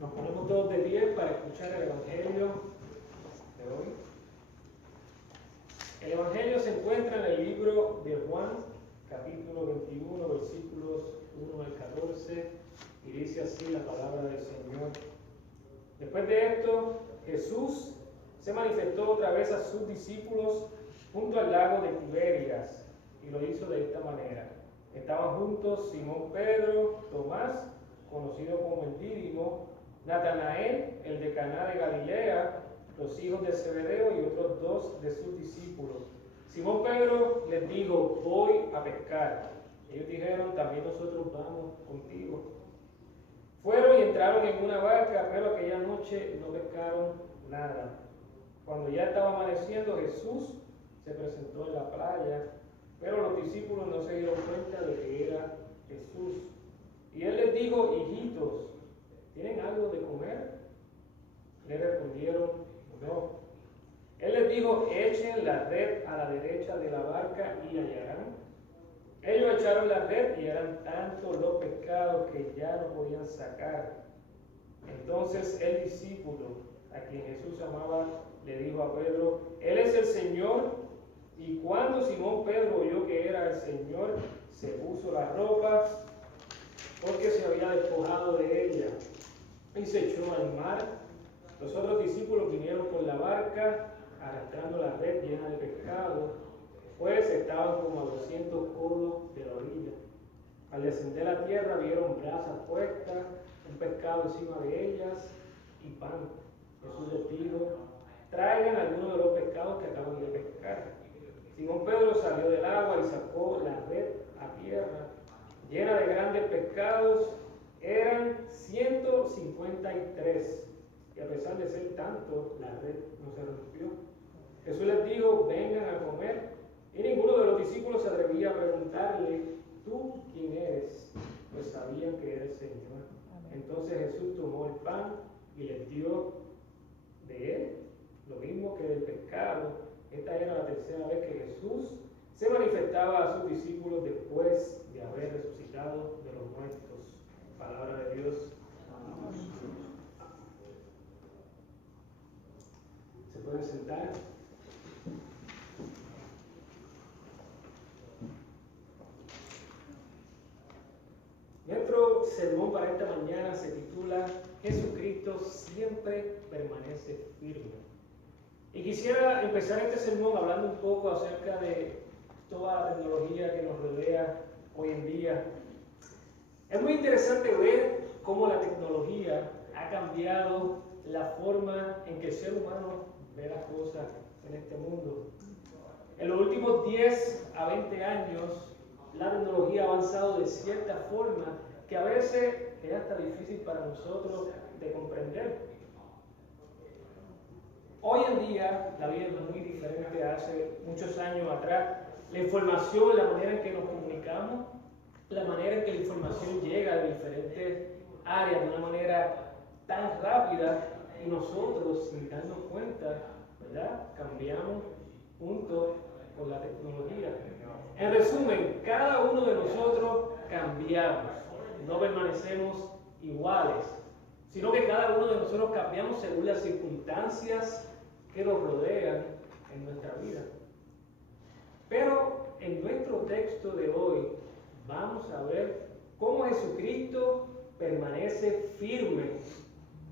Nos ponemos todos de pie para escuchar el Evangelio de hoy. El Evangelio se encuentra en el libro de Juan, capítulo 21, versículos 1 al 14, y dice así la palabra del Señor. Después de esto, Jesús se manifestó otra vez a sus discípulos junto al lago de Tiberias, y lo hizo de esta manera. Estaban juntos Simón Pedro, Tomás, conocido como el Dídimo, Natanael, el de Caná de Galilea, los hijos de Zebedeo y otros dos de sus discípulos. Simón Pedro les dijo: voy a pescar. Ellos dijeron: también nosotros vamos contigo. Fueron y entraron en una barca, pero aquella noche no pescaron nada. Cuando ya estaba amaneciendo, Jesús se presentó en la playa, pero los discípulos no se dieron cuenta de que era Jesús. Y él les dijo: hijitos, ¿tienen algo de comer? Le respondieron: no. Él les dijo: echen la red a la derecha de la barca y hallarán. Ellos echaron la red y eran tantos los pescados que ya no podían sacar. Entonces el discípulo, a quien Jesús amaba, le dijo a Pedro: Él es el Señor. Y cuando Simón Pedro oyó que era el Señor, se puso la ropa, porque se había despojado de ella, y se echó al mar. Los otros discípulos vinieron con la barca, arrastrando la red llena de pescado, pues estaban como a 200 codos de la orilla. Al descender a tierra vieron brasas puestas, un pescado encima de ellas y pan. Jesús les dijo: traigan algunos de los pescados que acaban de pescar. Simón Pedro salió del agua y sacó la red a tierra, llena de grandes pescados. Eran 153, y a pesar de ser tanto, la red no se rompió. Jesús les dijo: vengan a comer. Y ninguno de los discípulos se atrevía a preguntarle: ¿tú quién eres? Pues sabían que era el Señor. Entonces Jesús tomó el pan y les dio de él, lo mismo que del pescado. Esta era la tercera vez que Jesús se manifestaba a sus discípulos después de haber resucitado de los muertos. Palabra de Dios. ¿Se pueden sentar? Nuestro sermón para esta mañana se titula: Jesucristo siempre permanece firme. Y quisiera empezar este sermón hablando un poco acerca de toda la tecnología que nos rodea hoy en día. Es muy interesante ver cómo la tecnología ha cambiado la forma en que el ser humano ve las cosas en este mundo. En los últimos 10 a 20 años, la tecnología ha avanzado de cierta forma que a veces es hasta difícil para nosotros de comprender. Hoy en día la vida es muy diferente a hace muchos años atrás. La información, la manera en que nos comunicamos, la manera en que la información llega de diferentes áreas de una manera tan rápida, y nosotros, sin darnos cuenta, ¿verdad?, cambiamos junto con la tecnología. En resumen, cada uno de nosotros cambiamos, no permanecemos iguales, sino que cada uno de nosotros cambiamos según las circunstancias que nos rodean en nuestra vida. Pero en nuestro texto de hoy vamos a ver cómo Jesucristo permanece firme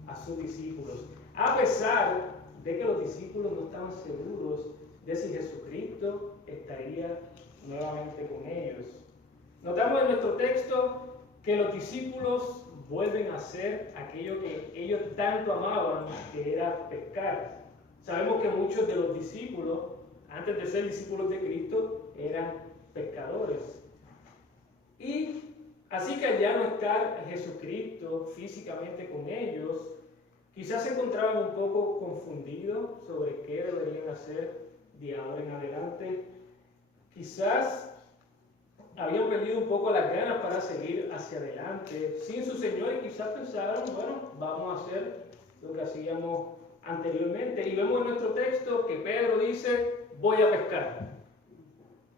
a sus discípulos, a pesar de que los discípulos no estaban seguros de si Jesucristo estaría nuevamente con ellos. Notamos en nuestro texto que los discípulos vuelven a hacer aquello que ellos tanto amaban, que era pescar. Sabemos que muchos de los discípulos, antes de ser discípulos de Cristo, eran pescadores. Y así que al ya no estar Jesucristo físicamente con ellos, quizás se encontraban un poco confundidos sobre qué deberían hacer de ahora en adelante. Quizás habían perdido un poco las ganas para seguir hacia adelante sin su Señor, y quizás pensaron: bueno, vamos a hacer lo que hacíamos anteriormente. Y vemos en nuestro texto que Pedro dice: voy a pescar.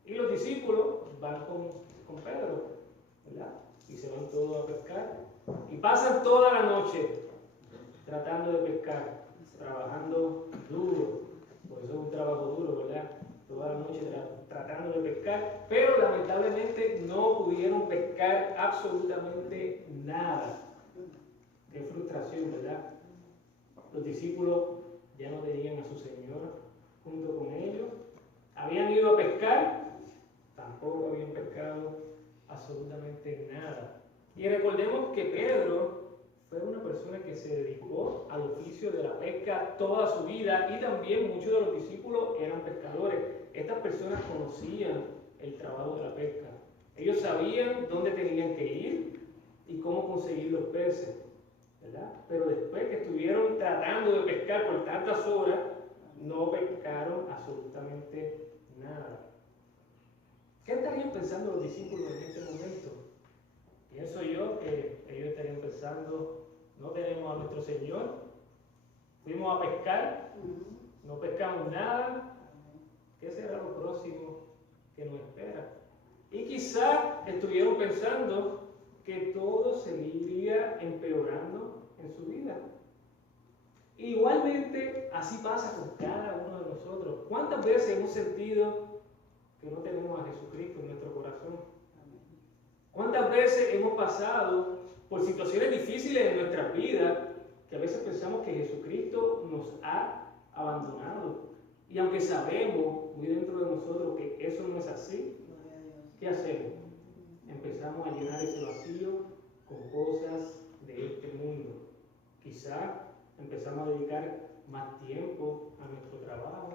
Y los discípulos van con Pedro, ¿verdad? Y se van todos a pescar. Y pasan toda la noche tratando de pescar, trabajando duro, por eso es un trabajo duro, ¿verdad? Toda la noche tratando de pescar, pero lamentablemente no pudieron pescar absolutamente nada. Qué frustración, ¿verdad? Los discípulos ya no tenían a su Señor junto con ellos. Habían ido a pescar, tampoco habían pescado absolutamente nada. Y recordemos que Pedro fue una persona que se dedicó al oficio de la pesca toda su vida y también muchos de los discípulos eran pescadores. Estas personas conocían el trabajo de la pesca. Ellos sabían dónde tenían que ir y cómo conseguir los peces, ¿verdad? Pero después que estuvieron tratando de pescar por tantas horas, no pescaron absolutamente nada. ¿Qué estarían pensando los discípulos en este momento? Pienso yo que ellos estarían pensando, no tenemos a nuestro Señor, fuimos a pescar, no pescamos nada, ¿qué será lo próximo que nos espera? Y quizás estuvieron pensando que todo se iría empeorando en su vida. Igualmente, así pasa con cada uno de nosotros. ¿Cuántas veces hemos sentido que no tenemos a Jesucristo en nuestro corazón? ¿Cuántas veces hemos pasado por situaciones difíciles en nuestras vidas que a veces pensamos que Jesucristo nos ha abandonado? Y aunque sabemos muy dentro de nosotros que eso no es así, ¿qué hacemos? Empezamos a llenar ese vacío con cosas de este mundo. Quizá empezamos a dedicar más tiempo a nuestro trabajo.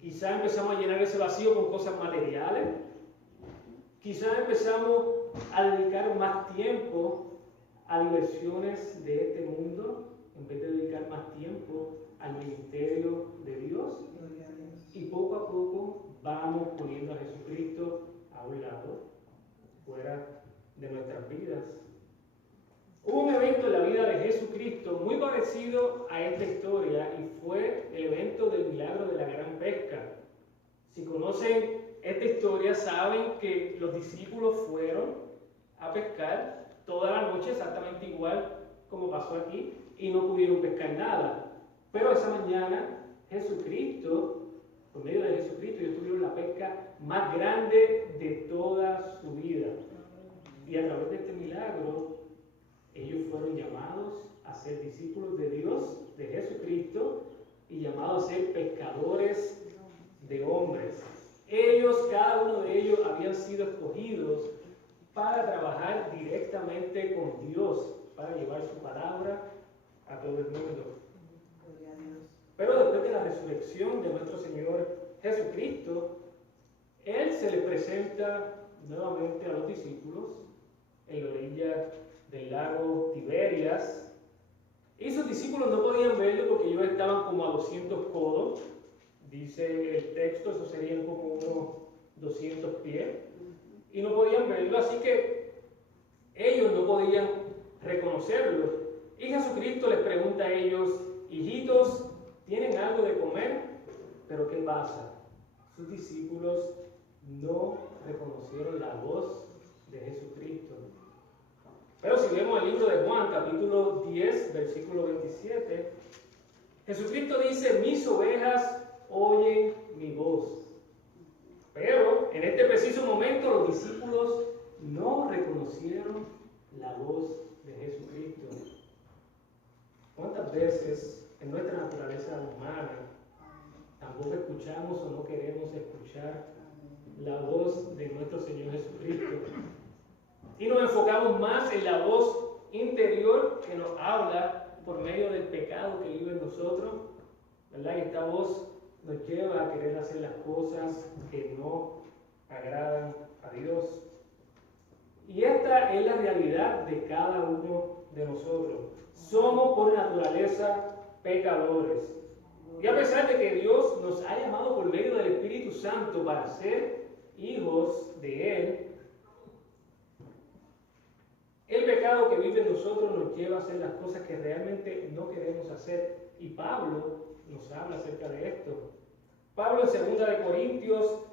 Quizá empezamos a llenar ese vacío con cosas materiales. Quizá empezamos a dedicar más tiempo a diversiones de este mundo en vez de dedicar más tiempo al ministerio de Dios. Y poco a poco vamos poniendo a Jesucristo a un lado, fuera de nuestras vidas. Hubo un evento en la vida de Jesucristo muy parecido a esta historia y fue el evento del milagro de la gran pesca. Si conocen esta historia, saben que los discípulos fueron a pescar toda la noche, exactamente igual como pasó aquí, y no pudieron pescar nada. Pero esa mañana Jesucristo, por medio de Jesucristo, ellos tuvieron la pesca más grande de toda su vida. Y a través de este milagro, ellos fueron llamados a ser discípulos de Dios, de Jesucristo, y llamados a ser pescadores de hombres. Ellos, cada uno de ellos, habían sido escogidos para trabajar directamente con Dios, para llevar su palabra a todo el mundo. Pero después de la resurrección de nuestro Señor Jesucristo, Él se les presenta nuevamente a los discípulos en la orilla del lago Tiberias. Y sus discípulos no podían verlo porque ellos estaban como a 200 codos. Dice el texto, eso serían como unos 200 pies. Y no podían verlo, así que ellos no podían reconocerlo. Y Jesucristo les pregunta a ellos, hijitos, ¿tienen algo de comer? Pero ¿qué pasa? Sus discípulos no reconocieron la voz de Jesucristo. Pero si vemos el libro de Juan, capítulo 10, versículo 27, Jesucristo dice, mis ovejas oyen mi voz. Pero en este preciso momento los discípulos no reconocieron la voz de Jesucristo. ¿Cuántas veces en nuestra naturaleza humana tampoco escuchamos o no queremos escuchar la voz de nuestro Señor Jesucristo? Y nos enfocamos más en la voz interior que nos habla por medio del pecado que vive en nosotros, ¿verdad? Y esta voz nos lleva a querer hacer las cosas que no agradan a Dios. Y esta es la realidad de cada uno de nosotros. Somos por naturaleza pecadores. Y a pesar de que Dios nos ha llamado por medio del Espíritu Santo para ser hijos de Él, el pecado que vive en nosotros nos lleva a hacer las cosas que realmente no queremos hacer. Y Pablo nos habla acerca de esto. Pablo en 2 Corintios,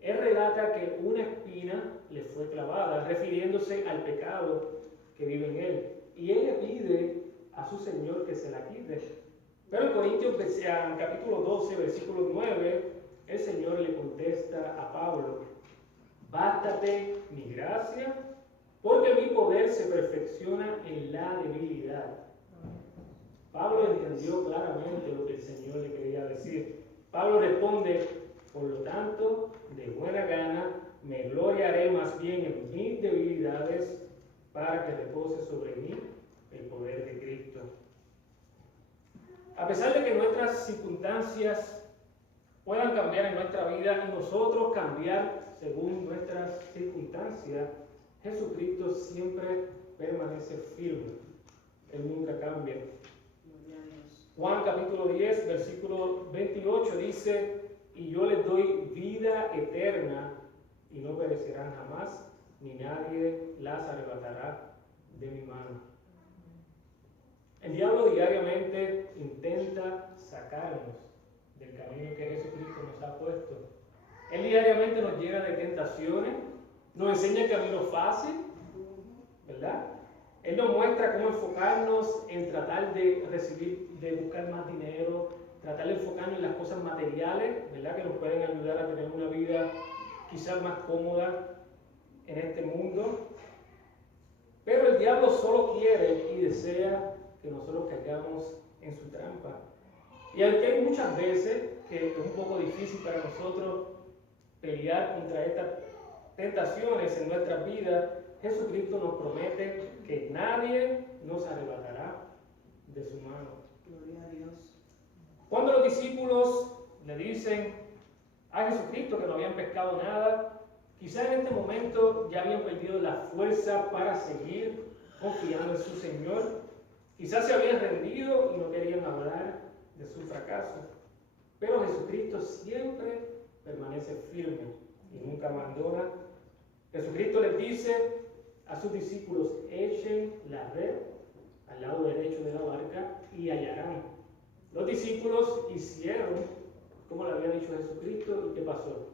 él relata que una espina le fue clavada, refiriéndose al pecado que vive en él. Y él le pide a su Señor que se la quite. Pero en Corintios capítulo 12, versículo 9, el Señor le contesta a Pablo: bástate mi gracia, porque mi poder se perfecciona en la debilidad. Pablo entendió claramente lo que el Señor le quería decir. Pablo responde: por lo tanto, de buena gana me gloriaré más bien en mis debilidades, para que repose sobre mí el poder de Cristo. A pesar de que nuestras circunstancias puedan cambiar en nuestra vida y nosotros cambiar según nuestras circunstancias, Jesucristo siempre permanece firme. Él nunca cambia. Juan capítulo 10, versículo 28 dice: y yo les doy vida eterna y no perecerán jamás, ni nadie las arrebatará de mi mano. El diablo diariamente intenta sacarnos del camino que Jesucristo nos ha puesto. Él diariamente nos llena de tentaciones, nos enseña el camino fácil, ¿verdad? Él nos muestra cómo enfocarnos en tratar de buscar más dinero, tratar de enfocarnos en las cosas materiales, ¿verdad? Que nos pueden ayudar a tener una vida quizás más cómoda en este mundo. Pero el diablo solo quiere y desea que nosotros caigamos en su trampa. Y aunque hay muchas veces que es un poco difícil para nosotros pelear contra estas tentaciones en nuestras vidas, Jesucristo nos promete que nadie nos arrebatará de su mano. Gloria a Dios. Cuando los discípulos le dicen a Jesucristo que no habían pescado nada, quizás en este momento ya habían perdido la fuerza para seguir confiando en su Señor. Quizás se habían rendido y no querían hablar de su fracaso. Pero Jesucristo siempre permanece firme y nunca abandona. Jesucristo les dice a sus discípulos: echen la red al lado derecho de la barca y hallarán. Los discípulos hicieron como le había dicho Jesucristo, y ¿qué pasó?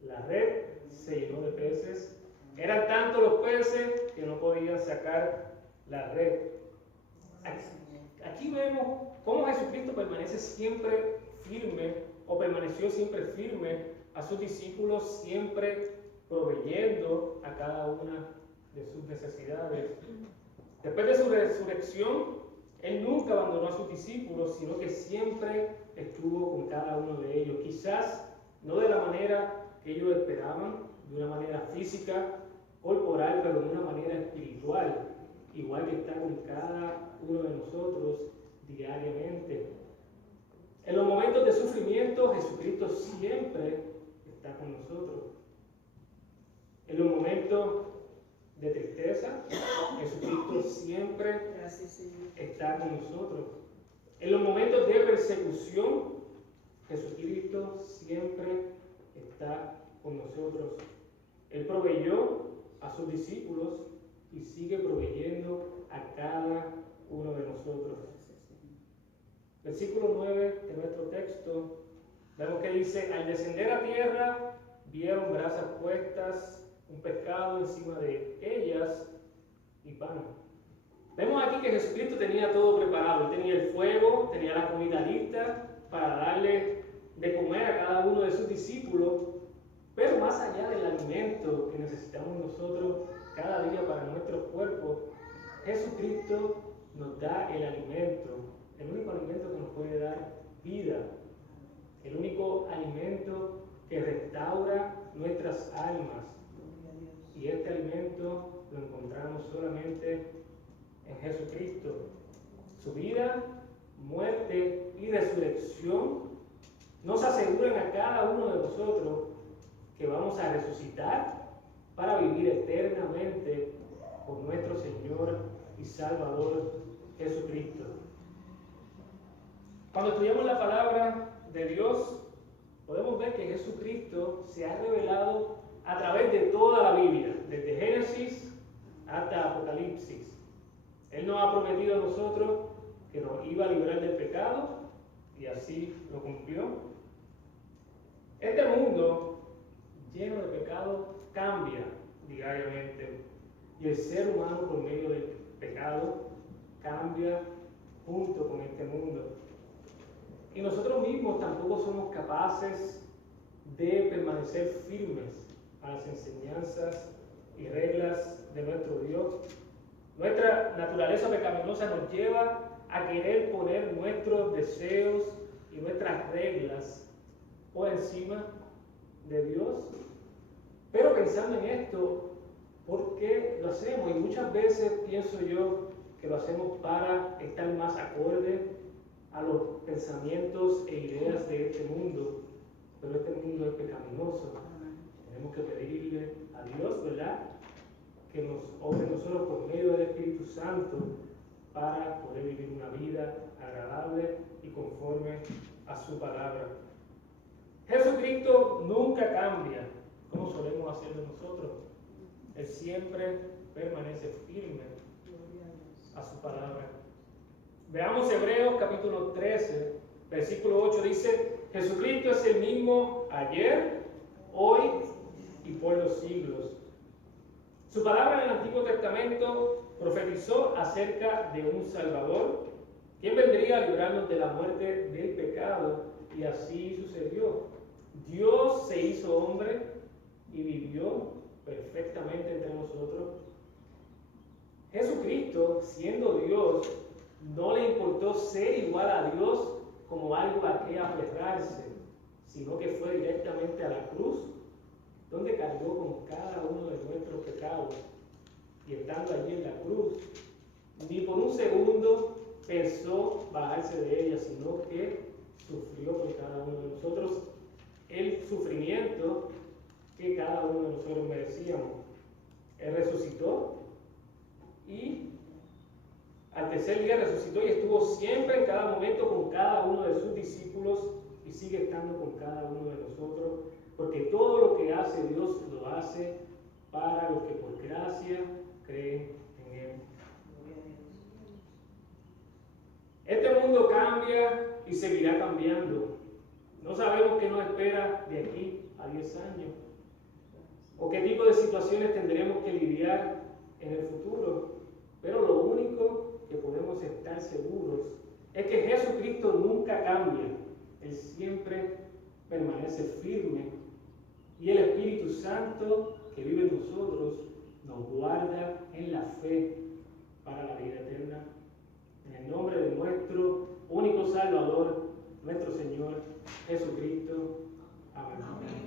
La red se llenó de peces. Eran tantos los peces que no podían sacar la red. Aquí vemos cómo Jesucristo permanece siempre firme, o permaneció siempre firme a sus discípulos, siempre proveyendo a cada una de sus necesidades. Después de su resurrección, Él nunca abandonó a sus discípulos, sino que siempre estuvo con cada uno de ellos. Quizás no de la manera que ellos esperaban, de una manera física, corporal, pero de una manera espiritual, igual que está con cada uno de nosotros diariamente. En los momentos de sufrimiento, Jesucristo siempre está con nosotros. En los momentos de tristeza, Jesucristo siempre está con nosotros. En los momentos de persecución, Jesucristo siempre está con nosotros. Él proveyó a sus discípulos y sigue proveyendo a cada uno de nosotros. Versículo 9 de nuestro texto, vemos que dice: al descender a tierra, vieron brasas puestas, un pescado encima de ellas y pan. Vemos aquí que Jesucristo tenía todo preparado. Él tenía el fuego, tenía la comida lista para darle de comer a cada uno de sus discípulos. Pero más allá del alimento que necesitamos nosotros cada día para nuestros cuerpos, Jesucristo nos da el alimento, el único alimento que nos puede dar vida, el único alimento que restaura nuestras almas. Y este alimento lo encontramos solamente en Jesucristo. Su vida, muerte y resurrección nos aseguran a cada uno de nosotros que vamos a resucitar para vivir eternamente con nuestro Señor y Salvador Jesucristo. Cuando estudiamos la palabra de Dios, podemos ver que Jesucristo se ha revelado a través de toda la Biblia, desde Génesis hasta Apocalipsis. Él nos ha prometido a nosotros que nos iba a librar del pecado, y así lo cumplió. Este mundo lleno de pecado cambia diariamente, y el ser humano por medio del pecado cambia junto con este mundo. Y nosotros mismos tampoco somos capaces de permanecer firmes a las enseñanzas y reglas de nuestro Dios. Nuestra naturaleza pecaminosa nos lleva a querer poner nuestros deseos y nuestras reglas por encima de Dios. Pero pensando en esto, ¿por qué lo hacemos? Y muchas veces pienso yo que lo hacemos para estar más acorde a los pensamientos e ideas de este mundo. Pero este mundo es pecaminoso. Tenemos que pedirle a Dios, ¿verdad?, que nos obre nosotros por medio del Espíritu Santo para poder vivir una vida agradable y conforme a su palabra. Jesucristo nunca cambia, como solemos hacerlo nosotros. Él siempre permanece firme a su palabra. Veamos Hebreos capítulo 13, versículo 8, dice: Jesucristo es el mismo ayer, hoy y por los siglos. Su palabra en el Antiguo Testamento profetizó acerca de un Salvador, quien vendría a librarnos de la muerte del pecado, y así sucedió. Dios se hizo hombre y vivió perfectamente entre nosotros. Jesucristo, siendo Dios, no le importó ser igual a Dios como algo a que aferrarse, sino que fue directamente a la cruz, donde cargó con cada uno de nuestros pecados. Y estando allí en la cruz, ni por un segundo pensó bajarse de ella, sino que sufrió por cada uno de nosotros el sufrimiento que cada uno de nosotros merecíamos. Él resucitó y al tercer día resucitó y estuvo siempre en cada momento con cada uno de sus discípulos y sigue estando con cada uno de nosotros, porque todo lo que hace Dios lo hace para los que por gracia creen en Él. Este mundo cambia y seguirá cambiando. No sabemos qué nos espera de aquí a 10 años o qué tipo de situaciones tendremos que lidiar en el futuro, pero lo único que podemos estar seguros es que Jesucristo nunca cambia. Él siempre permanece firme y el Espíritu Santo que vive en nosotros nos guarda en la fe para la vida eterna. En el nombre de nuestro único Salvador, nuestro Señor Jesucristo. Amén.